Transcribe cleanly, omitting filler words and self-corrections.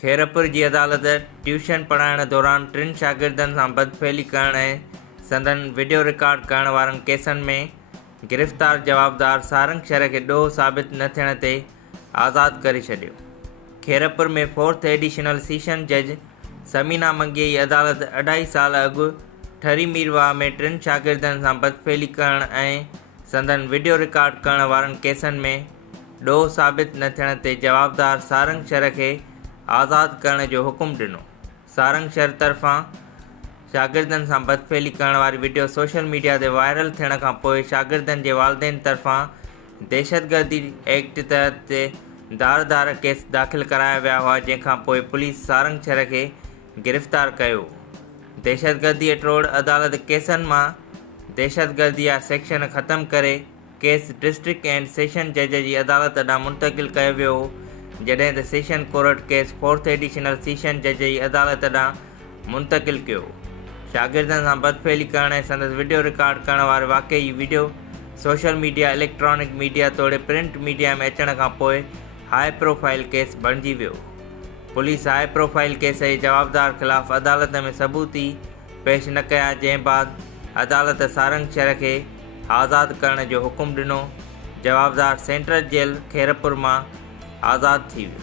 खैरपुर की अदालत ट्यूशन पढ़ाइण दौरान 3 शागिर्दनि सां बदफ़ैली करण ऐं संदनि वीडियो रिकॉर्ड करण वारनि केसनि में गिरफ़्तार जवाबदार सारंग शहर खे ॾोह साबित न थियण ते आज़ादु करे छॾियो। खैरपुर में 4th एडिशनल सेशन जज समीना मंगी अदालत 2.5 साल अॻु ठरी मीरवाह में 3 शागिर्दनि सां बदफ़ैली करण ऐं संदनि वीडियो रिकॉर्ड करण वारनि केसनि में ॾोह साबित न थियण ते जवाबदार सारंग शहर खे आज़ादु करण जो हुकुम ॾिनो। सारंग शहर तरफ़ां शागिर्दनि सां बदफ़ैली करण वारी वीडियो सोशल मीडिया ते वायरल थियण खां पोइ शागिर्दनि जे वालिदेन तरफ़ां दहशतगर्दी एक्ट तहत धार केस दाख़िल कराया विया हुआ, जंहिंखां पोइ पुलिस सारंग शहर खे गिरफ़्तार कयो। दहशतगर्दी रोड अदालत केसनि मां दहशतगर्दी जा सेक्शन ख़तमु करे केस डिस्ट्रिक्ट एंड सेशन जज जी अदालत ॾांहुं मुंतक़िल कयो वियो हो, जॾहिं त session court case 4th additional session जज जी अदालत ॾांहुं मुंतक़िल कयो। शागिर्दनि सां बदफ़ैली करण ऐं संदसि वीडियो रिकॉर्ड करण वारे वाक़े जी video social media, electronic media तोड़े प्रिंट मीडिया में अचण खां पोइ हाई प्रोफाइल केस बणिजी वियो। पुलिस हाई प्रोफाइल केस जे जवाबदार ख़िलाफ़ अदालत में सबूत ई पेश न कया, जंहिं बाद अदालत सारंग शहर खे आज़ादु करण जो हुकुम ॾिनो। जवाबदार सेंट्रल जेल खैरपुर मां आज़ादु थी वियो।